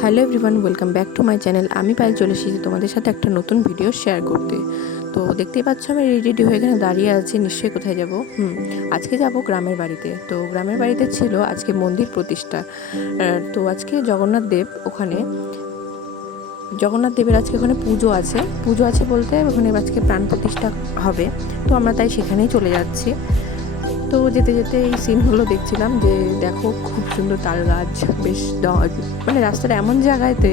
Hello everyone, welcome back to my channel. আমি পায়েল চলে এসেছি তোমাদের সাথে একটা নতুন ভিডিও শেয়ার করতে। তো দেখতেই পাচ্ছ আমি রেডি হয়ে এখানে দাঁড়িয়ে আছি। নিশ্চয়ই কোথায় যাব? আজকে যাব গ্রামের বাড়িতে। তো গ্রামের বাড়িতে ছিল আজকে মন্দির প্রতিষ্ঠা। তো আজকে জগন্নাথ দেবের আজকে ওখানে পুজো আছে বলতে ওখানে আজকে প্রাণ প্রতিষ্ঠা হবে। তো আমরা তাই সেখানেই চলে যাচ্ছি। তো যেতে যেতে এই সিনগুলো দেখছিলাম যে দেখো খুব সুন্দর তাল গাছ, বেশ মানে রাস্তাটা এমন জায়গাতে,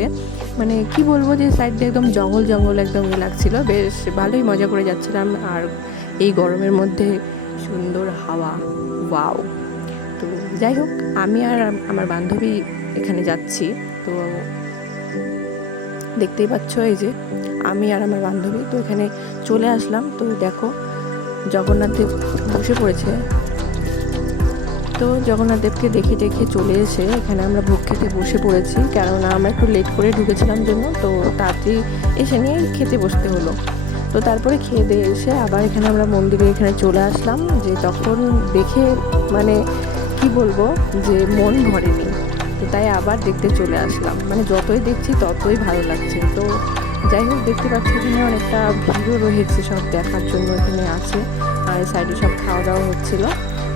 মানে কি বলবো যে সাইড দিয়ে একদম জঙ্গল জঙ্গল একদম লাগছিল। বেশ ভালোই মজা করে যাচ্ছিলাম। আর এই গরমের মধ্যে সুন্দর হাওয়া, ওয়াও। তো যাই হোক, আমি আর আমার বান্ধবী এখানে যাচ্ছি। তো দেখতেই পাচ্ছ এই যে আমি আর আমার বান্ধবী তো এখানে চলে আসলাম। তো দেখো জগন্নাথ দেব বসে পড়েছে। তো জগন্নাথ দেবকে দেখে দেখে চলে এসে এখানে আমরা ভোগ খেতে বসে পড়েছি, কেননা আমরা একটু লেট করে ঢুকেছিলাম জন্য। তো তাড়াতাড়ি এসে নিয়ে খেতে বসতে হলো। তো তারপরে খেয়ে দিয়ে এসে আবার এখানে আমরা মন্দিরে এখানে চলে আসলাম। যে তখন দেখে মানে কি বলবো যে মন ভরেনি। তো তাই আবার দেখতে চলে আসলাম, মানে যতই দেখছি ততই ভালো লাগছে। তো যাই হোক, দেখতে পাচ্ছি এখানে অনেকটা ভিড়ও রয়েছে সব দেখার জন্য এখানে আছে। আর সাইডে সব খাওয়া দাওয়া হচ্ছিলো।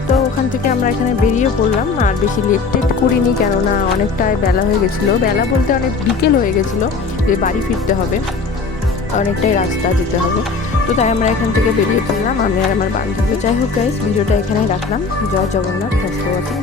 তো ওখান থেকে আমরা এখানে বেরিয়ে পড়লাম। আর বেশি লেট করিনি, কেননা অনেকটাই বেলা হয়ে গেছিলো। বেলা বলতে অনেক বিকেল হয়ে গেছিলো, যে বাড়ি ফিরতে হবে, অনেকটাই রাস্তা যেতে হবে। তো তাই আমরা এখান থেকে বেরিয়ে পড়লাম, আমি আর আমার বান্ধবী। যাই হোক গাইস, ভিডিওটা এখানেই রাখলাম। জয় জগন্নাথ, থ্যাঙ্কস ফর ওয়াচিং।